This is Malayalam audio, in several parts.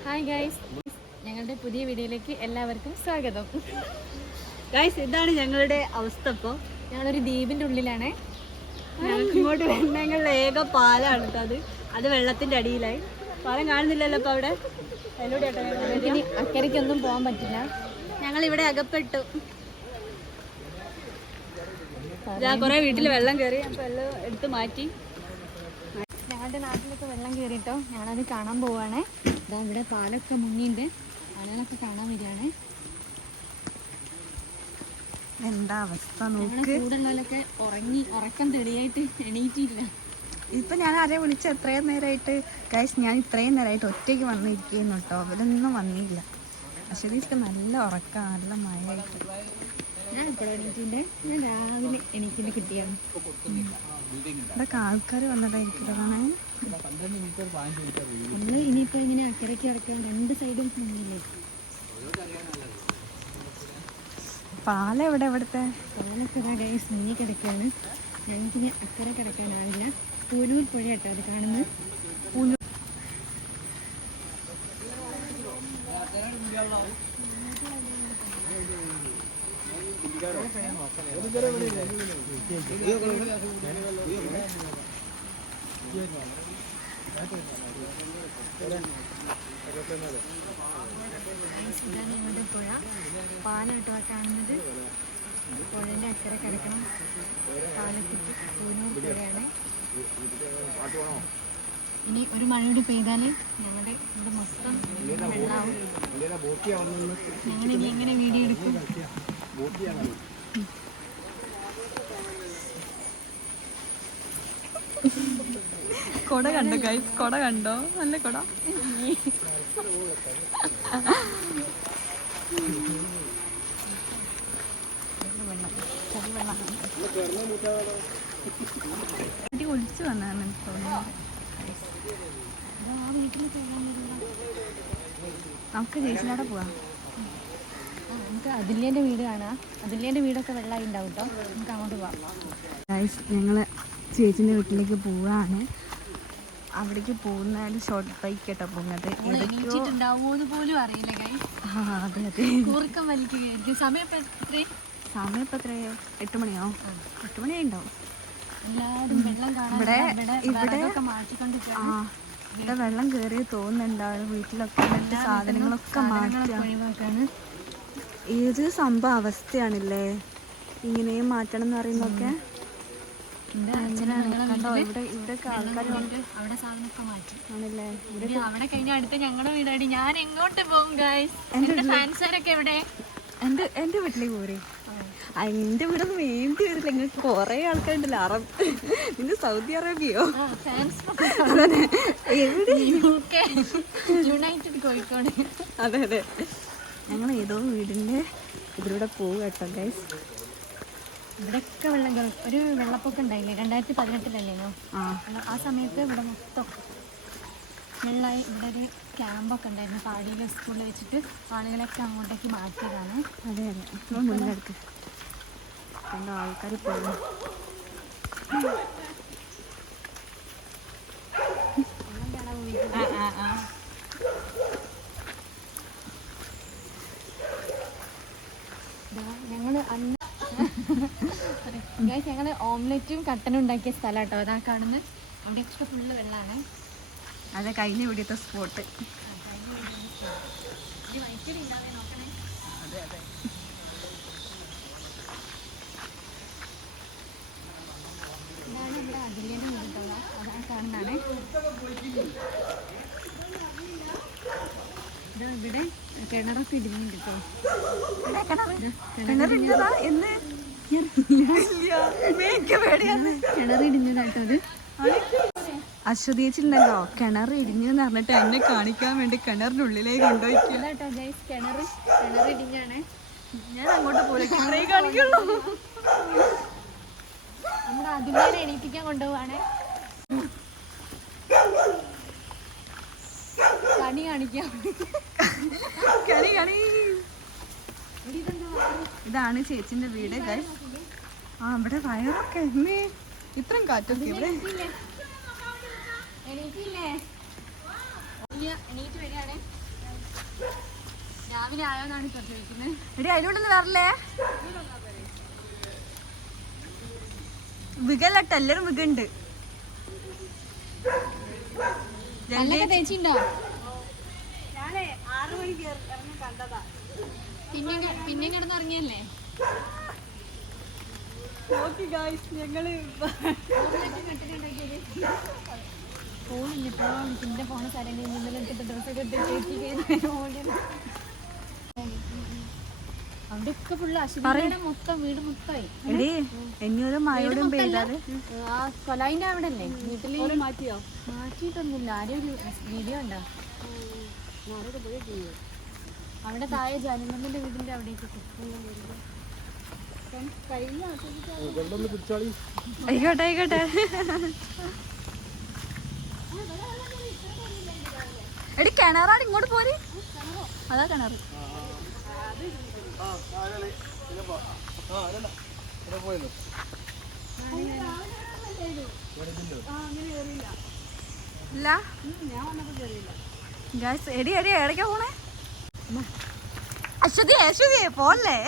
ഹായ് ഗൈസ്, ഞങ്ങളുടെ പുതിയ വീഡിയോയിലേക്ക് എല്ലാവർക്കും സ്വാഗതം. ഗൈസ്, ഇതാണ് ഞങ്ങളുടെ അവസ്ഥ. ഇപ്പോൾ ഞങ്ങളൊരു ദ്വീപിൻ്റെ ഉള്ളിലാണ്. ഞങ്ങൾക്ക് ഇങ്ങോട്ട് വരണമെങ്കിൽ ഏക പാലാണ് അത് വെള്ളത്തിൻ്റെ അടിയിലായി. പാലം കാണുന്നില്ലല്ലോ ഇപ്പോൾ അവിടെ. അതിലൂടെ ഇനി അക്കരയ്ക്കൊന്നും പോകാൻ പറ്റില്ല. ഞങ്ങളിവിടെ അകപ്പെട്ടു. കുറേ വീട്ടിൽ വെള്ളം കയറി. അപ്പോൾ എല്ലാം എടുത്ത് മാറ്റി. ഞങ്ങളുടെ നാട്ടിലൊക്കെ വെള്ളം കയറിയിട്ടോ, ഞങ്ങളത് കാണാൻ പോവുകയാണ്. ഇതാ ഇവിടെ പാലൊക്കെ മുങ്ങിണ്ട്, ആളുകളൊക്കെ കാണാൻ വരികയാണ്. എന്താ അവസ്ഥ നോക്ക്. കൂടുള്ളവരൊക്കെ ഉറക്കം തെളിയായിട്ട് എണീറ്റില്ല. ഇപ്പം ഞാൻ ആരെ വിളിച്ച എത്രയും നേരമായിട്ട് ഗൈസ്, ഞാൻ ഇത്രയും നേരമായിട്ട് ഒറ്റയ്ക്ക് വന്നിരിക്കുന്നു കേട്ടോ. അവരൊന്നും വന്നില്ല. പക്ഷേ ദിവസം നല്ല ഉറക്കം, നല്ല മഴയായിട്ട്. ഞാൻ എപ്പോഴും എണീറ്റിൻ്റെ, ഞാൻ രാവിലെ എണീറ്റിൻ്റെ കിട്ടിയാണ്. ഇതൊക്കെ ആൾക്കാർ വന്നതായിരിക്കില്ല കാണാൻ. ഇനിയിപ്പോൾ ഇങ്ങനെ അക്കരയ്ക്ക് ഇറക്കാൻ രണ്ട് സൈഡും മുങ്ങില്ലേ. പാലം എവിടെ? ഇവിടുത്തെ പാലൊക്കെ ഗൈസ് മുങ്ങി കിടക്കുകയാണ്. ഞങ്ങൾക്കിനി അക്കരെ കിടക്കാനാവില്ല. പൂനൂർ പുഴ കേട്ടോ അത് കാണുന്നത്. ഇതാണ് ഞങ്ങളുടെ പുഴ. പാലം കേട്ടോ കാണുന്നത്. പുഴൻ്റെ അക്കരെ കിടക്കണം. പാലത്തിട്ട് പൂനൂർ പുഴയാണ്. ഇനി ഒരു മഴയോട് പെയ്താൽ ഞങ്ങളുടെ ഇവിടെ മൊത്തം വെള്ളമാവും. ഞങ്ങളിനി എങ്ങനെ വീഡിയോ എടുക്കും? കൊട കണ്ടോ ഗൈസ്? കൊട കണ്ടോ? നല്ല കൊട. ഒളിച്ചു വന്നാണ് നമുക്ക് ചേച്ചിനോടെ പോവാം. നമുക്ക് അതില്ലേൻ്റെ വീട് കാണാം. അതില്ലേൻ്റെ വീടൊക്കെ വെള്ളമായി ഉണ്ടാവും കേട്ടോ. നമുക്ക് അങ്ങോട്ട് പോവാം. ഗൈസ്, ഞങ്ങൾ ചേച്ചിൻ്റെ വീട്ടിലേക്ക് പോവാണ്. അവിടേക്ക് പോകുന്ന ഷോർട്ട് ബൈക്ക് കേട്ടോ പോകുന്നത്. എണീറ്റിട്ടുണ്ടാവുമോന്ന് പോലും അറിയില്ല ഗൈസ്. അതെ അതെ, കൂർക്കം വലിക്കുകയായിരിക്കും. സമയം ഇപ്പം എത്രയോ? 8 മണിയോ? 8 മണിയായി ഉണ്ടാവും. എല്ലാവരും വെള്ളം കാണാൻ ഇവിടെ മാറ്റിക്കൊണ്ടിരിക്കുകയാണ്. ഇവിടെ വെള്ളം കയറി തോന്നുന്നുണ്ടാവും. വീട്ടിലൊക്കെ മറ്റ് സാധനങ്ങളൊക്കെ മാറ്റാണ്. ഏത് സംഭവ അവസ്ഥയാണല്ലേ ഇങ്ങനെ മാറ്റണം എന്ന് പറയുന്നൊക്കെ. കണ്ടോ ഇവിടെ ആൾക്കാർ അവിടെ സാധനമൊക്കെ മാറ്റി ആണല്ലേ. അവിടെ കഴിഞ്ഞ അടുത്ത് ഞങ്ങളുടെ വീടാടി. ഞാൻ എങ്ങോട്ട് പോകും ഗൈസ്? എന്റെ ഫാൻസുകാരൊക്കെ എവിടെ? എൻ്റെ വീട്ടിലേക്ക് പോരെ. എൻ്റെ വീടൊന്നും വേണ്ടി വരില്ല. നിങ്ങൾക്ക് കുറേ ആൾക്കാരുണ്ടല്ലോ. പിന്നെ സൗദി അറേബ്യയോ? യുണൈറ്റഡ് കോഴിക്കോട്. അതെ അതെ, ഞങ്ങൾ ഏതോ വീടിൻ്റെ ഇതിലൂടെ പോകും കേട്ടോ ഗൈസ്. ഇവിടെയൊക്കെ വെള്ളം കയറും. ഒരു വെള്ളപ്പൊക്കം ഉണ്ടായില്ലേ 2018 ആ സമയത്ത് ഇവിടെ മൊത്തം വെള്ളമായി. ഇവിടെ ഒരു ക്യാമ്പൊക്കെ ഉണ്ടായിരുന്നു. പാടിയിലെ സ്കൂളിൽ വെച്ചിട്ട് ആളുകളൊക്കെ അങ്ങോട്ടേക്ക് മാറ്റിയതാണ്. അതെ അതെ, മുന്നിലെടുക്ക് കണ്ടോ ആൾക്കാർ പോകുന്നു. ഞങ്ങൾ ഓംലെറ്റും കട്ടനും ഉണ്ടാക്കിയ സ്ഥലം കേട്ടോ അതാ കാണുന്നത്. അവിടെയൊക്കെ ഫുള്ള് വെള്ളമാണ്. അതെ, കഴിഞ്ഞ വീടിയത്തെ സ്പോട്ട്. അതെ അതെ, ഇതാണ് ഇവിടെ അതിലേൻ്റെ വീടുള്ള അതാ കാണുന്നതാണ്. ഇവിടെ കിണറൊക്കെ ഇടുന്നുണ്ട് കേട്ടോ. കിണറിടിഞ്ഞതാട്ടോ അത്. അശ്വതിച്ചിട്ടുണ്ടല്ലോ കിണർ ഇടിഞ്ഞെന്ന് പറഞ്ഞിട്ട് എന്നെ കാണിക്കാൻ വേണ്ടി കിണറിന്റെ ഉള്ളിലേക്ക് കൊണ്ടുപോയിട്ടോ ഗൈസ്. കിണറിടിഞ്ഞാണ്. ഞാൻ അങ്ങോട്ട് പോലെ കിണറേ കാണിക്കുള്ളൂ. നമ്മുടെ അതിലേനെ എണീപ്പിക്കാൻ കൊണ്ടുപോവാണ്. കണി കാണിക്കാം. ഇതാണ് ചേച്ചിന്റെ വീട് ഗൈസ്. ഇവിടെ വയറൊക്കെ ഇത്രയും കാറ്റൊക്കെ ഇവിടെ. എണീറ്റ് വരികയാണ്. രാവിലെ ആയോന്നാണ് ഇപ്പൊ ചോദിക്കുന്നത്. എടി അതിലൂടെ വരല്ലേ? വികല്ലട്ടോ, എല്ലാരും വികണ്ട്. പല്ലൊക്കെ തേച്ചിണ്ടോ? ഞാനേ 6 മണിക്ക് ഇറങ്ങി കണ്ടതാ. പിന്നെ കിടന്നിറങ്ങിയല്ലേ? ഓക്കെ ഗായ്സ്, ഞങ്ങള് ഫോണില്ലപ്പോ പിന്നെ ഫോണ് സ്ഥലം ഇന്നലെ ഡ്രസ്സൊക്കെ ഇട്ട് അവിടെയൊക്കെ ഫുള്ള് അശ്വതിയുടെ മൊത്തം വീട് മൊത്തമായി. എടി എന്നോരും മഴയോടും പെയ്താല് ആ കൊലായിന്റെ അവിടെ അല്ലേ വീട്ടില് മാറ്റിയിട്ടൊന്നുമില്ല. ആരും ഒരു വീഡിയോ ഉണ്ടോ? അവിടെ താഴെ ജനലിന്റെ വീടിന്റെ അവിടേക്ക് ആയിക്കോട്ടെ ആയിക്കോട്ടെ. എടി കിണറാണ്, ഇങ്ങോട്ട് പോര്. അതാ കിണറ്. ഇല്ല ഗായ്സ്, എടി എടി എവിടേക്കാ പോണേ? അശ്വതി അശ്വതി പോല്ലേ?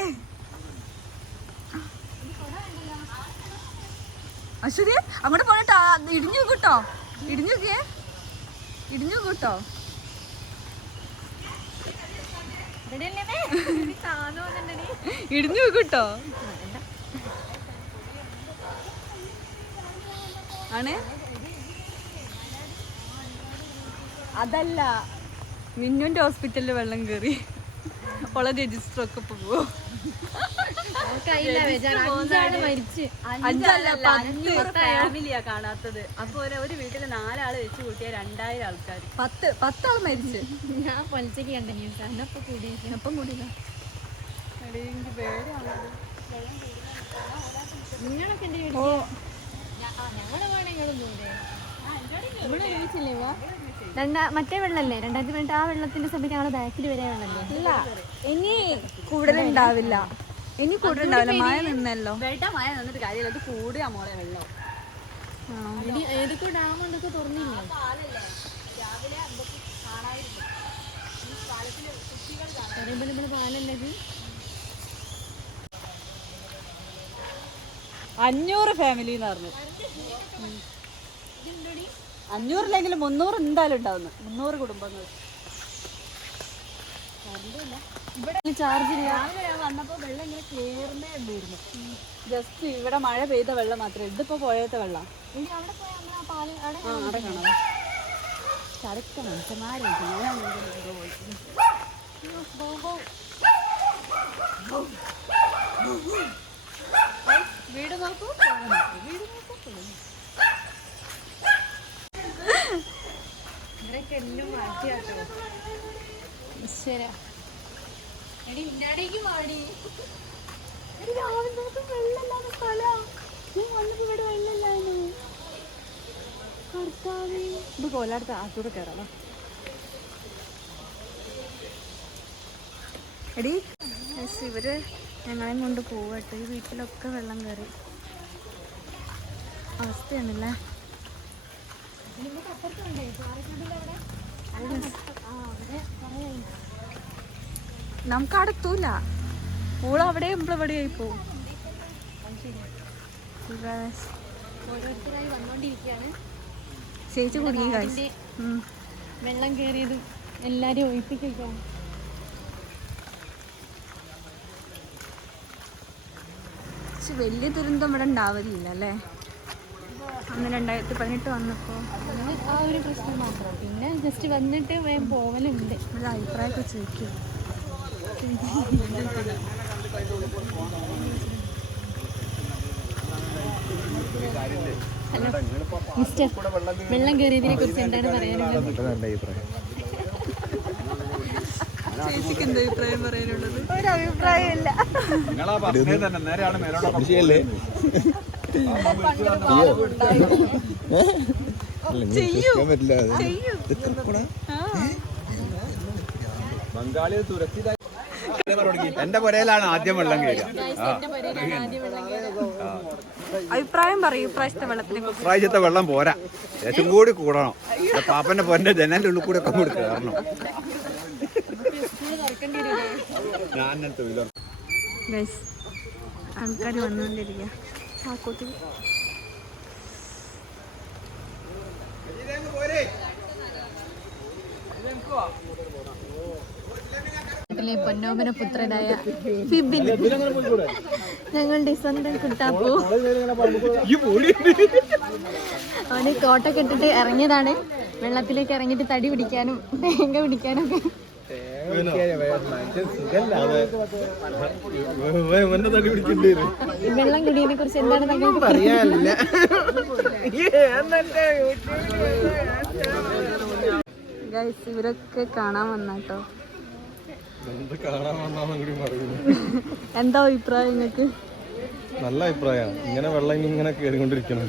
അശ്വതി അങ്ങോട്ട് പോണേട്ടാ. ഇടിഞ്ഞു കിട്ടോ, ഇടിഞ്ഞു കിട്ടോ. ഇടിഞ്ഞു കിട്ടോ ആണ്. അതല്ല, മിന്നുന്റെ ഹോസ്പിറ്റലിൽ വെള്ളം കയറി ഓളെ രജിസ്റ്റർ ഒക്കെ പോകും. ഫാമിലിയാ കാണാത്തത്. അപ്പൊ ഒരു വീട്ടില് 4 ആള് വെച്ച് കൂട്ടിയ 2000 ആൾക്കാർ, 10 ആൾ മരിച്ച്. ഞാൻ പൊലിച്ചേക്ക് കണ്ട ന്യൂസ്. അന്നപ്പം കൂടിയില്ല. അപ്പം കൂടിയില്ല. നിങ്ങളൊക്കെ എന്റെ വീട്ടിൽ ഞങ്ങളുടെ വേണമെങ്കിലും കൂടെ ഇവിടെ ഒരുമിച്ചില്ലേ? മറ്റേ വെള്ളല്ലേ 2018 ആ വെള്ളത്തിന്റെ സമയത്ത് ഞങ്ങളെ ബാക്കിൽ വരെ വെള്ളല്ലേ? ഇല്ല, ഇനി കൂടുതലുണ്ടാവില്ല. മഴ നിന്നല്ലോ. മഴ നിന്നിട്ട് കാര്യമില്ല, അത് കൂടിയാ മോളെ വെള്ളം. ഏതൊക്കെ ഡാം ഉണ്ടൊക്കെ തുറന്നില്ലേ? പാലല്ലേ? 500 ഫാമിലി എന്ന് പറഞ്ഞു. 500 300 എന്തായാലും ഉണ്ടാവുന്നു. 300 കുടുംബങ്ങൾ. ഇവിടെ ചാർജ് ഇല്ല. ഞാൻ വന്നപ്പോ വെള്ളം ഇങ്ങനെ കേറുന്നേ ഉണ്ടായിരുന്നു. ജസ്റ്റ് ഇവിടെ മഴ പെയ്ത വെള്ളം മാത്രമേ. ഇതിപ്പോ പുഴയത്തെ വെള്ളം. അവിടെ കാണാം. ചരക്ക മനുഷ്യന്മാരുണ്ട്. വീട് നോക്കൂ, വീട് നോക്കൂ. ഇവരൊക്കെ എല്ലാം മാറ്റിയാട്ടോ. ശരി എടി ഇന്നടേക്ക് പാടി. വെള്ളമില്ലാത്ത സ്ഥലം. ഞാൻ വന്നപ്പോ ഇവിടെ വെള്ളമില്ലായിരുന്നു. കർത്താവേ, ഇത് കോലാടുത്ത് ആത്തൂടെ കയറാം. എടി ഇവര് ഞങ്ങളെയും കൊണ്ട് പോവട്ടെ. ഈ വീട്ടിലൊക്കെ വെള്ളം കയറി അവസ്ഥയാണല്ലേ. നമുക്ക് അടുത്തൂല. ഓളവിടെ നമ്മളെവിടെയായി പോവും. ഓരോരുത്തരായി വന്നോണ്ടിരിക്കുകയാണ്. ചേച്ചി കുടുങ്ങി കാശ്. വെള്ളം കയറിയതും എല്ലാരും ഒഴിപ്പിക്കുകയാണ്. പക്ഷെ വലിയ ദുരന്തം ഇവിടെ ഉണ്ടാവലില്ല അല്ലേ? അന്ന് 2018 വന്നപ്പോൾ ആ ഒരു പ്രശ്നം മാത്രം. പിന്നെ ജസ്റ്റ് വന്നിട്ട് വേഗം പോവലുണ്ട്. ഒരു അഭിപ്രായമൊക്കെ ചോദിക്കും. ഹലോ മിസ്റ്റർ, വെള്ളം കയറിയതിനെ കുറിച്ച് എന്താണ് പറയാനുള്ളത്? ചേച്ചിക്ക് എന്താ അഭിപ്രായം പറയാനുള്ളത്? ഒരു അഭിപ്രായം ഇല്ല. എന്റെ പുരയിലാണ് ആദ്യം വെള്ളം കയറുക. അഭിപ്രായം പറയും. ഇപ്രാവശ്യത്തെ വെള്ളത്തിനെ കുറിച്ച്. ഇപ്രാവശ്യത്തെ വെള്ളം പോരാ, ഏറ്റവും കൂടി കൂടണം. പാപ്പന്റെ പൊന്നെ ജനലിന്റെ ഉള്ളിൽ കൂടെ ഒക്കെ കൂടി കയറണം. ഗൈസ് ആൾക്കാർ വന്നുകൊണ്ടിരിക്കുക ആ കൂട്ടി പൊന്നോമന പുത്രനായ ഫിബിൻ, ഞങ്ങളുടെ സ്വന്തം കുട്ടാപ്പു. അവന് കോട്ടൊക്കെ ഇട്ടിട്ട് ഇറങ്ങിയതാണ്. വെള്ളത്തിലേക്ക് ഇറങ്ങിയിട്ട് തടി പിടിക്കാനും തേങ്ങ പിടിക്കാനും ഒക്കെ. വെള്ളം കുടിയെ കുറിച്ച് എന്താണ് നിങ്ങൾക്ക് പറയാനില്ല? ഗൈസ് ഇവരൊക്കെ കാണാൻ വന്നാട്ടോ. എന്താ അഭിപ്രായം നിങ്ങൾക്ക്? നല്ല അഭിപ്രായമാണ്. ഇങ്ങനെ വെള്ളം ഇങ്ങനെ കയറിക്കൊണ്ടിരിക്കണം.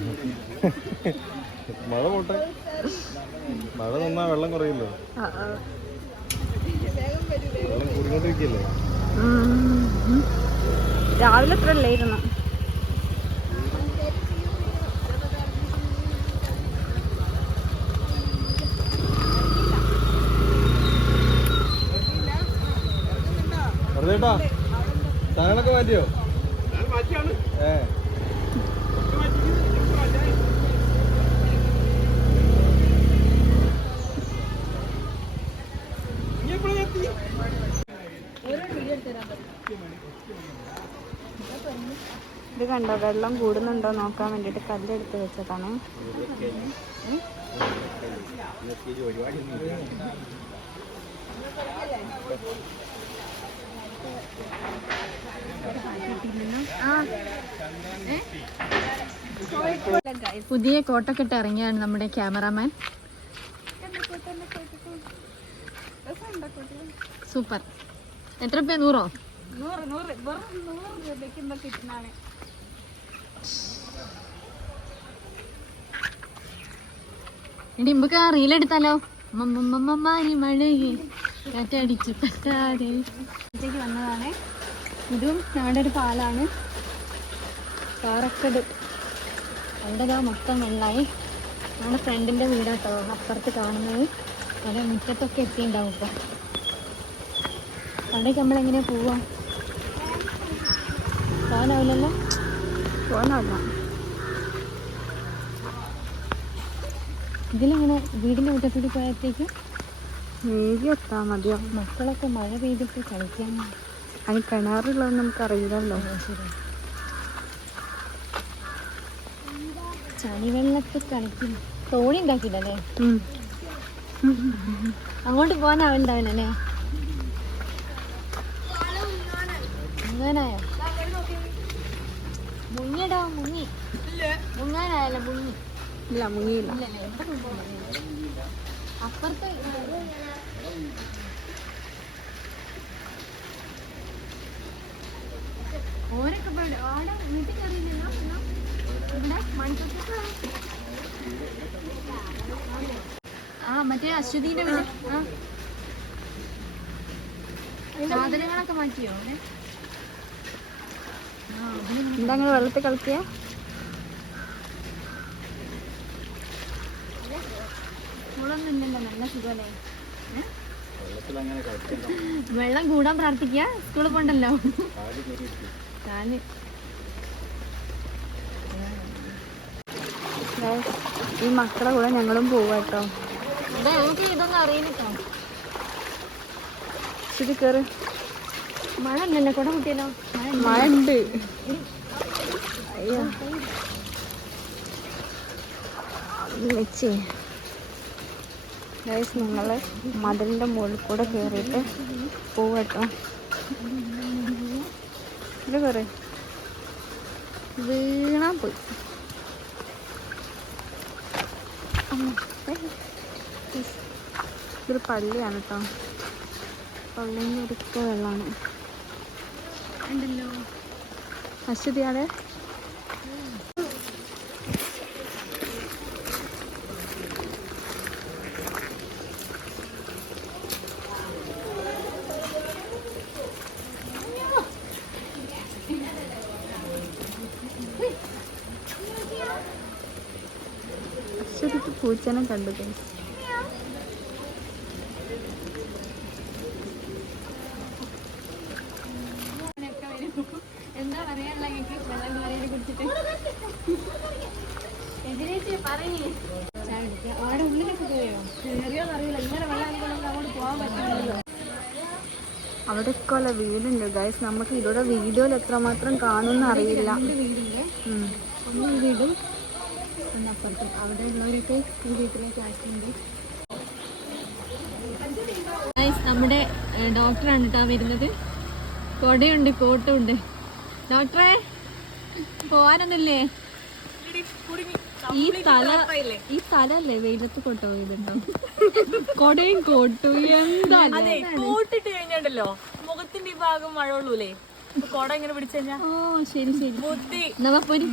മഴ പോട്ടെ, മഴ നിന്നാ വെള്ളം കുറയില്ലോ. വെള്ളം കൂടിക്കൊണ്ടിരിക്കല്ലേ. രാവിലെ എത്ര അല്ലായിരുന്നു? ചേട്ടാ സാധനങ്ങളൊക്കെ മാറ്റിയോ? ഇത് കണ്ടോ, വെള്ളം കൂടുന്നുണ്ടോ നോക്കാൻ വേണ്ടിയിട്ട് കല്ലെടുത്ത് വെച്ചതാണ്. പുതിയ കോട്ടൊക്കെ ഇട്ട് ഇറങ്ങിയാണ് നമ്മുടെ ക്യാമറാമാൻ. സൂപ്പർ. എത്ര രൂപ? 100? 100 രൂപയ്ക്ക് കിട്ടുന്നതാണ്. ഇനി നമുക്ക് ആ റീലെടുത്താലോ? മഴയെ കാറ്റടിച്ചു പറ്റാതെ വന്നതാണ്. ഇതും ഞങ്ങളുടെ ഒരു പാലാണ്, പാറക്കട്. അവിടെ മൊത്തം വെള്ളമായി. ഞങ്ങളുടെ ഫ്രണ്ടിൻ്റെ വീടാട്ടോ അപ്പുറത്ത് കാണുന്നത്. അവിടെ മുറ്റത്തൊക്കെ എത്തിയിട്ടുണ്ടാവും. ഇപ്പം അവിടേക്ക് നമ്മളെങ്ങനെയാണ് പോവാ? പോകാനാവില്ലല്ലോ. പോകാനാവില്ല. ഇതിലെങ്ങനെ വീടിൻ്റെ മുറ്റത്തൂടി പോയത്തേക്ക് വേഗം എത്താൻ മതിയോ? മക്കളൊക്കെ മഴ പെയ്തിട്ട് കളിക്കാൻ. അതിന് കിണറുള്ളതെന്ന് നമുക്കറിയില്ലല്ലോ. ചളിവെള്ളത്തിൽ കളിക്കും. തോണി ഉണ്ടാക്കിയില്ലല്ലേ? അങ്ങോട്ട് പോകാനാവില്ലാവില്ലല്ലേ? മുങ്ങാനായോ? മുങ്ങിയടാ, മുങ്ങി. മുങ്ങാനായല്ലോ, മുങ്ങി. ഇല്ല, മുങ്ങിയില്ല. അപ്പുറത്ത് ഓരൊക്കെ ആടെ വീട്ടിൽ കയറിയില്ലല്ലോ. ഇവിടെ മണിക്കൊക്കെ മറ്റേ അശ്വതീന്റെ വീട്. സാധനങ്ങളൊക്കെ മാറ്റിയോ? എന്താ നിങ്ങൾ വെള്ളത്തിൽ കളിക്കുക? സ്കൂളൊന്നുമില്ലല്ലോ, നല്ല സുഖമല്ലേ? വെള്ളം കൂടാൻ പ്രാർത്ഥിക്കുക. സ്കൂളിൽ പോണ്ടല്ലോ. കാല് ഈ മക്കളെ കൂടെ ഞങ്ങളും പോവാട്ടോ. നമുക്ക് ഇതൊന്നും അറിയില്ലോ. ശരി, കയറ്. മഴ ഉണ്ടല്ലോ, കുട കുട്ടിയല്ലോ. മഴ ഉണ്ട്. അയ്യോ വെച്ചേ ഗൈസ്, ഞങ്ങൾ മതിലിൻ്റെ മുകളിൽ കൂടെ കയറിയിട്ട് പോവട്ടോ. ഇത് കയറി വീണാ പോയി. ഇതൊരു പള്ളിയാണ് കേട്ടോ. പള്ളിയിൽ നിന്ന് എടുത്ത വെള്ളമാണ്. ഉണ്ടല്ലോ അശ്വതിയാണ്. അശ്വതിക്ക് പൂച്ചനെ കണ്ടു. കുടിച്ചിട്ട് എതിരേച്ചി പറയേ ചായ കുടിക്കാം. അവിടെ ഉള്ളിലൊക്കെ പോയോ? കയറിയോന്നറിയില്ല. ഇങ്ങനെ വെള്ളം ആയിക്കൊണ്ടൊന്നും അങ്ങോട്ട് പോകാൻ പറ്റില്ലല്ലോ. അവിടെയൊക്കെ ഉള്ള വീടുണ്ട് ഗൈസ്. നമുക്ക് ഇവിടെ വീഡിയോയിൽ എത്രമാത്രം കാണുമെന്ന് അറിയില്ല. രണ്ട് വീടില്ലേ, ഒന്ന് ഈ വീടും ഒന്ന് അപ്പുറത്തും. അവിടെ ഉള്ളവരൊക്കെ ഈ വീട്ടിലേക്ക് ആക്കിയിട്ടുണ്ട്. നമ്മുടെ ഡോക്ടറാണ് കേട്ടോ വരുന്നത്. കൊടയുണ്ട്, കോട്ടും ഉണ്ട്. ഡോക്ടറെ പോവാനൊന്നുമില്ലേ? ഈ തലല്ലേ വെയിലത്ത് കൊണ്ടുപോയിട്ടുണ്ടോ? കൊടയും കോട്ടും എന്താ കൂട്ടിട്ട് കഴിഞ്ഞാണ്ടല്ലോ മുഖത്തിന്റെ ഈ ഭാഗം മഴ ഉള്ളൂലേ, കൊട ഇങ്ങനെ പിടിച്ചു കഴിഞ്ഞാ. ഓ ശരി ശരി. എന്നാ പോരി.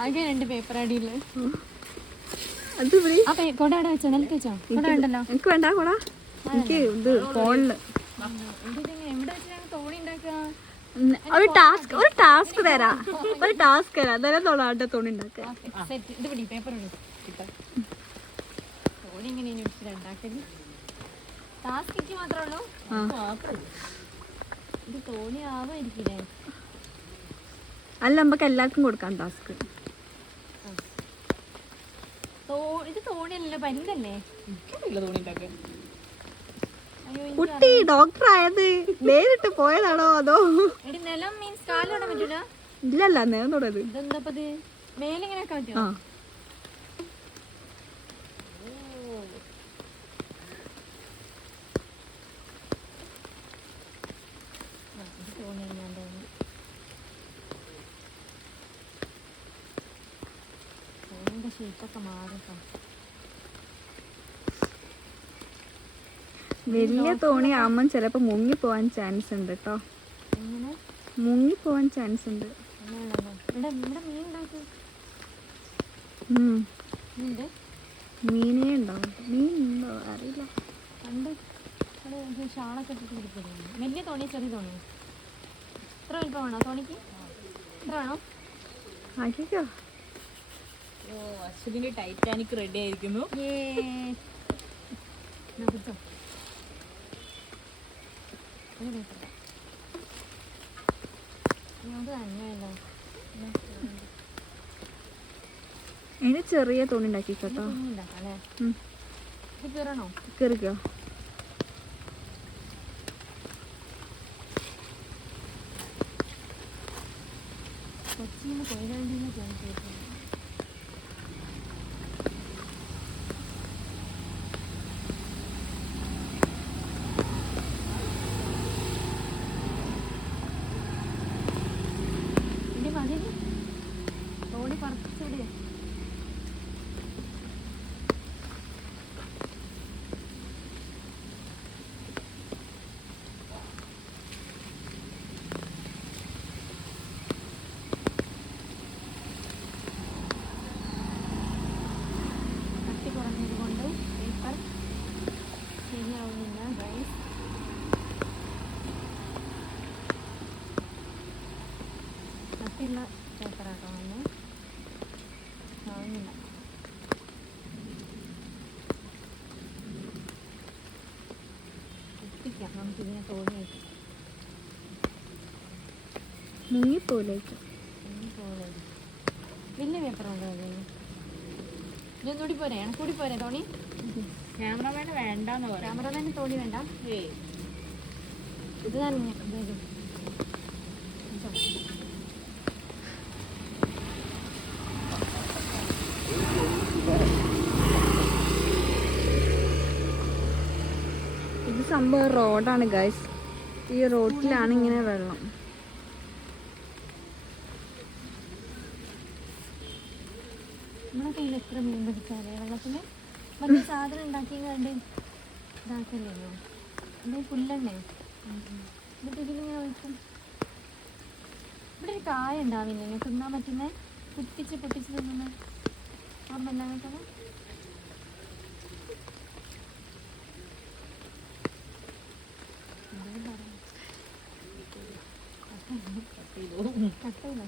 ആകെ 2 പേപ്പർ അടിയില്. ആ കൊട അവിടെ വെച്ചോ, നിലത്ത് വെച്ചോ. കൊട ഉണ്ടല്ലോ. എനിക്ക് വേണ്ട കൂടാ, എനിക്ക് ഇത് ഫോണില് എവിടെ വെച്ചാണ് തോണി ഉണ്ടാക്കുക? ഒരു ടാസ്ക് തരാം അന്നേരം തൊള്ളാട്ടെ തോണി ഉണ്ടാക്കുക. ഇത് പിടി, പേപ്പർ തോണി എങ്ങനെ ഉണ്ടാക്കല്? ടാസ്കിക്ക് മാത്രമേ ഉള്ളൂ. ഇത് തോണി ആവായിരിക്കില്ലേ? അല്ല, നമുക്ക് എല്ലാവർക്കും കൊടുക്കാം ടാസ്ക്. ഇത് തോണിയല്ലല്ലോ, പനിതല്ലേ? കുട്ടി ഡോക്ടർ ആയത് നേരിട്ട് പോയതാണോ അതോ? എടി നിലം മീൻസ് കാലിടാൻ പറ്റൂല? ഇല്ലല്ല, നേരം തൊടത്. ഇതെന്താപ്പത്? മേലിങ്ങനെ പറ്റുമോ? ആ ഷേപ്പൊക്കെ മാറും. വലിയ തോണി ആവുമ്പം ചിലപ്പോ മുങ്ങിപ്പോവാൻ ചാൻസ് ഉണ്ട് കേട്ടോ. മുങ്ങിപ്പോവാൻ ചാൻസ് ഉണ്ട്. മീനേ ഉണ്ടാവും. മീൻ ഉണ്ടോ അറിയില്ല. പണ്ട് ഷാളൊക്കെ ഇട്ടിട്ട് പിടിക്കുന്നു. വലിയ തോണി ചെറിയ തോണി ഇത്ര വലിപ്പം വേണോ തോണിക്ക്? ഇത്ര വേണോ? ആക്കിക്കോ. അശ്വിന്റെ ടൈറ്റാനിക് റെഡി ആയിരിക്കുന്നു. അതിന് ചെറിയ തോണി ഉണ്ടാക്കിക്കോട്ടോ. കയറിക്കോ. കൊച്ചിന്ന് കൊയിലാണ്ടിന്ന് തോന്നിട്ട് തോണി പറിച്ചിട്. കട്ടി കുറഞ്ഞത് കൊണ്ട് പേപ്പർ ശരിയാവുന്നില്ല ഗൈസ്. കട്ടിയുള്ള പേപ്പറാട്ടോ വന്ന് ആവുന്നില്ല. എത്തിക്കാം നമുക്കിതിനെ തോന്നിയേക്കും. മുങ്ങിപ്പോലേക്ക് വലിയ പേപ്പറുണ്ടോ അതിന്? ഞാൻ കൂടി പോരെ? കൂടി പോരെ തോണി? ക്യാമറമാന് വേണ്ടെന്ന് പറയാം. ക്യാമറമാന് തോണി വേണ്ട. ഇത് തന്നെ ഇത് സംഭവം റോഡാണ് ഗൈസ്. ഈ റോഡിലാണ് ഇങ്ങനെ വെള്ളം. നമ്മളെ കയ്യിൽ എത്ര മീൻ പിടിച്ചാലേ വെള്ളത്തിൽ മറ്റേ സാധനം ഉണ്ടാക്കി കണ്ട് ഇതാക്കല്ലേ? എന്താ പുല്ലെണ്ണേ? എന്നിട്ട് ഇതിലിങ്ങനെ ഒഴിക്കും. ഇവിടെ ഒരു കായ ഉണ്ടാവില്ലേ തിന്നാൻ പറ്റുന്നേ? പൊട്ടിച്ച് തിന്നുന്ന ഓർമ്മ ഇല്ലാതെ കട്ടയില്ല.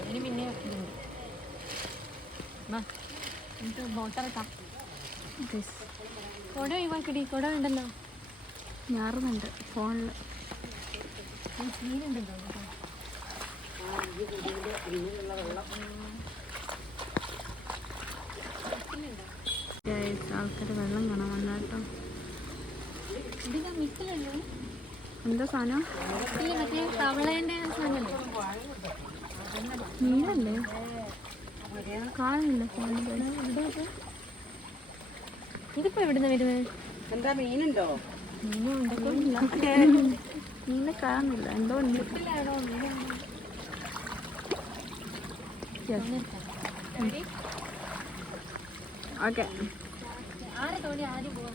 അതിന് പിന്നെ ഇതുണ്ട്. നമുക്ക് ബോട്ടിറക്കാം. കുട ഒഴിവാക്കിടി. കുട ഉണ്ടല്ലോ. ഞാറുന്നുണ്ട് ഫോണിൽ. മീനുണ്ടല്ലോ ആൾക്കാർ വെള്ളം കാണാൻ വന്നാട്ടോ. ഇതിന്റെ മിക്കലല്ലേ എന്താ സാധനം? മിക്കല് മറ്റേ തവളേന്റെ സാധനല്ലേ? മീനല്ലേ? കാണുന്നില്ല ഫോണിൽ. ഇതിപ്പോ എവിടുന്ന വരുന്നത്? എന്താ മീനുണ്ടോ? മീനെ കാണുന്നില്ല, എന്തോ ഉണ്ട്. ഓക്കെ, ആരെ തോണി ആദ്യം പോകാൻ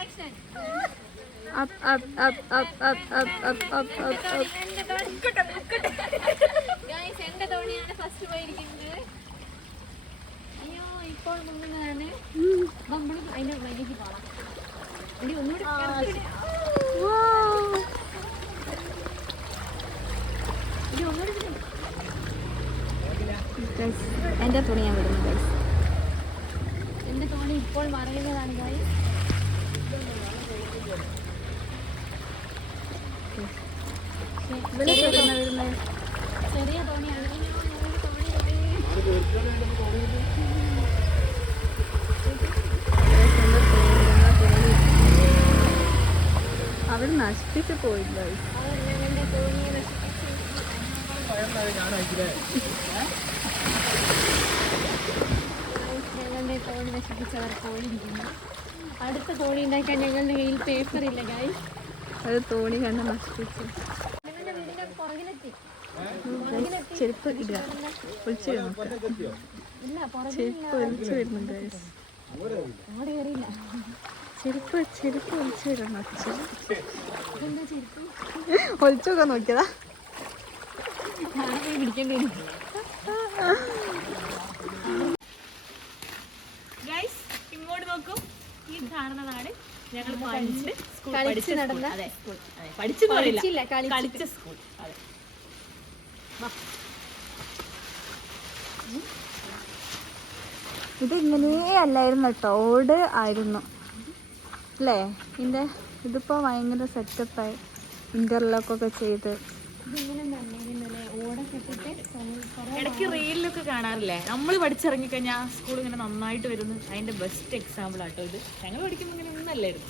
action. up up up up up up up up up up. Guys എന്റെ തോണിയാണ് ഫസ്റ്റ് പോയിരിക്കുന്നത്. അയ്യോ ഇപ്പോൾ മുങ്ങുന്നതാണ്. നമ്മൾ അതിന്റെ വഴിക്ക് പോകാം. ഒന്നുകൂടി എൻ്റെ തുണി ഞാൻ വിടുന്നു ഗൈസ്. എന്റെ തോണി ഇപ്പോൾ മറയുന്നതാണ് ഗൈസ്. ചെറിയ തോണിയാണ്. അവർ നശിപ്പിച്ച് പോയില്ല. ഞങ്ങളുടെ തോണിയെ ഞങ്ങളുടെ തോണി നശിപ്പിച്ചവർ പോയിരിക്കുന്നു. അടുത്ത തോണി ഉണ്ടാക്കാൻ ഞങ്ങളുടെ കയ്യിൽ പേപ്പർ ഇല്ല ഗൈസ്. അത് തോണി കണ്ട് നശിപ്പിച്ചു. ഞങ്ങളുടെ വീടിന്റെ പുറകിലെത്തി. ചെരുപ്പ് ഇടുക, ഒളിച്ചു ഇല്ല ചെരുപ്പ് ഒളിച്ചു വരുന്നുണ്ട് ഗൈസ്. അങ്ങോട്ട് കയറിയില്ല. ചെരുപ്പ് ചെരുപ്പ് ഒളിച്ചു വരണം. ഇതെന്താ ചെരുപ്പ്? ഒളിച്ചു നോക്കാൻ നോക്കിയതാ. നാളെ പോയി പിടിക്കേണ്ടി വരും. ഇങ്ങോട്ട് നോക്കും. ഈ കാണുന്നതാണ് ഞങ്ങൾ കളിച്ച് നടന്ന പഠിച്ചില്ല കളിച്ച സ്കൂൾ. അതെ, ഇത് ഇങ്ങനെ അല്ലായിരുന്നു കേട്ടോ, ഓട് ആയിരുന്നു അല്ലേ? ഇതിപ്പോ ഭയങ്കര സെറ്റപ്പായി, ഇന്റർലോക്കൊക്കെ ചെയ്ത്. ഇടയ്ക്ക് റീലിലൊക്കെ കാണാറില്ലേ, നമ്മൾ പഠിച്ചിറങ്ങിക്കഴിഞ്ഞാൽ സ്കൂൾ ഇങ്ങനെ നന്നായിട്ട് വരുന്നു. അതിന്റെ ബെസ്റ്റ് എക്സാമ്പിൾ ആട്ടോ ഇത്. ഞങ്ങൾ പഠിക്കുമ്പോൾ ഇങ്ങനെ ഒന്നല്ലായിരുന്നു.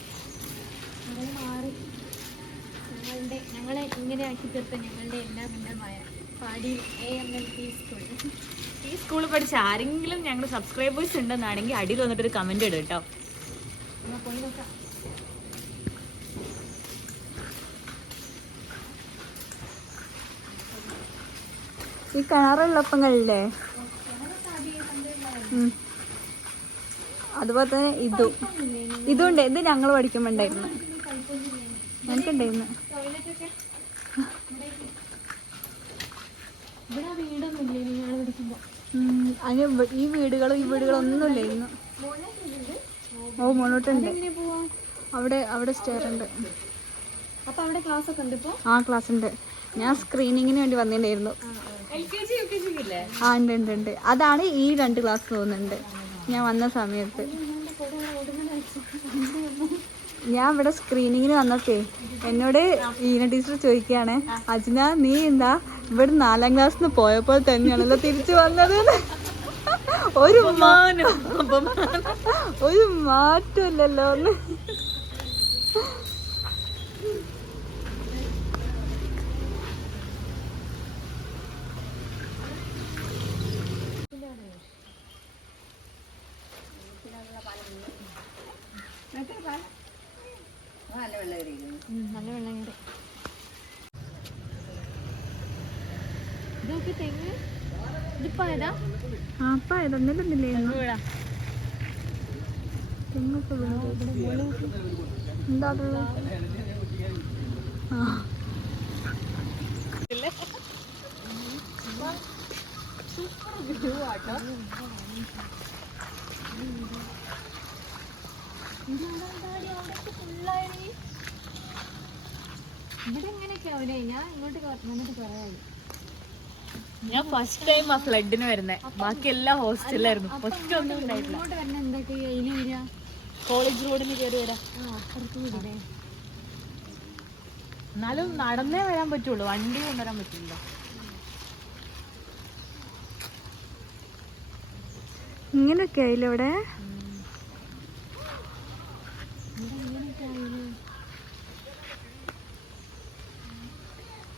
ഞങ്ങളെ ഇങ്ങനെ ആക്കി തീർത്ത ഞങ്ങളുടെ എല്ലാ ബന്ധമായ പാടി AMLP സ്കൂൾ. ഈ സ്കൂളിൽ പഠിച്ച ആരെങ്കിലും ഞങ്ങൾ സബ്സ്ക്രൈബേഴ്സ് ഉണ്ടെന്നാണെങ്കിൽ അടിയിൽ വന്നിട്ടൊരു കമന്റ് ഇടും കേട്ടോ. പോയി നോക്കാം. ഈ കിണറുള്ളപ്പങ്ങളില്ലേ, അതുപോലെ തന്നെ ഇതുണ്ട്. ഇത് ഞങ്ങൾ പഠിക്കുമ്പോ ഉണ്ടായിരുന്നു, ഞങ്ങൾക്കുണ്ടായിരുന്നു. ഇവിടെ വീടൊന്നും ഇല്ലേ ഞങ്ങൾ പഠിക്കുമ്പോ? അതിന് ഈ വീടുകളൊന്നും ഇല്ലായിരുന്നു. ഓ, മുന്നോട്ടുണ്ട്. അവിടെ സ്റ്റെയർ ഉണ്ട്. അപ്പൊ അവിടെ ക്ലാസ് ഒക്കെ ഉണ്ട് ഇപ്പൊ? ആ, ക്ലാസ് ഉണ്ട്. ഞാൻ സ്ക്രീനിങ്ങിന് വേണ്ടി വന്നിട്ടുണ്ടായിരുന്നു. ആ, ഉണ്ട്. അതാണ് ഈ 2 ക്ലാസ് തോന്നുന്നുണ്ട് ഞാൻ വന്ന സമയത്ത്. ഞാൻ ഇവിടെ സ്ക്രീനിങ്ങിന് വന്നപ്പോ എന്നോട് ഈന ടീച്ചർ ചോദിക്കുകയാണ്, അജ്ന നീ എന്താ ഇവിടെ 4ാം ക്ലാസ്സിന് പോയപ്പോൾ തന്നെയാണല്ലോ തിരിച്ചു വന്നത്. ഒരു മാറ്റമില്ലല്ലോ ഒന്ന്. നല്ല വെള്ളം കയറി. ഇതൊക്കെ തെങ്ങ് ഇതിപ്പോ ഏതാ? അപ്പൊ ഇതൊന്നില്ലായിരുന്നു. തെങ്ങൊക്കെ എന്താ ഇവിടെ എങ്ങനെയൊക്കെ അവിടെ ഞാൻ ഇങ്ങോട്ട് വന്നിട്ട് കുറേ ഞാൻ ഫസ്റ്റ് ടൈം ആ ഫ്ലഡിന് വരുന്നേ. ബാക്കി എല്ലാം ഹോസ്റ്റലായിരുന്നു. ഒറ്റ ഒന്നും ഉണ്ടായിട്ടില്ല. ഇങ്ങോട്ട് വരണ എന്തൊക്കെ അതിന് വരിക കോളേജ് റോഡിന് കയറി വരാം. അപ്പുറത്ത് കൂടിയേ എന്നാലും നടന്നേ വരാൻ പറ്റുള്ളൂ, വണ്ടി കൊണ്ടുവരാൻ പറ്റില്ല. ഇങ്ങനെയൊക്കെ ആയില്ലേ ഇവിടെ?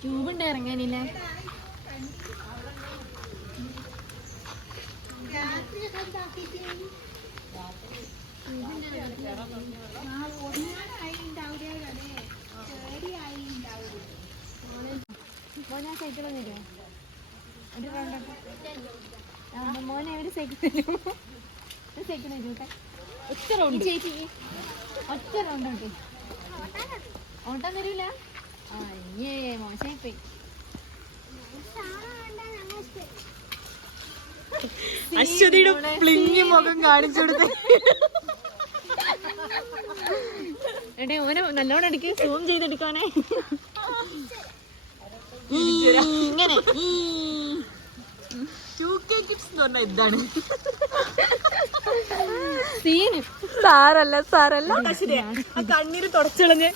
ട്യൂബുണ്ട് ഇറങ്ങാനില്ലേ? മോനെ സൈക്കിൾ തരുമോ? ഒരു റൗണ്ട് മോനെ ഒരു സൈക്കിൾ തരുമോ? ഒരു സൈക്കിൾ തരൂട്ടെ. ഒറ്റ റൗണ്ട് ചേച്ചി, ഒറ്റ റൗണ്ട് ഉണ്ട്. ഓട്ടാൻ തരൂല? ആ ഏ മോശമായിപ്പോയി. അശ്വതിയുടെ പ്ലിങ്ങി മുഖം കാണിച്ചു കൊടുത്തേ. എടേ ഓനെ നല്ലോണം എടുക്ക്, സൂം ചെയ്തെടുക്കാനേ. ഇങ്ങനെ ഇതാണ് സീന്. സാരല്ല സാരല്ല. ആ കണ്ണീര് തുടച്ചളഞ്ഞ്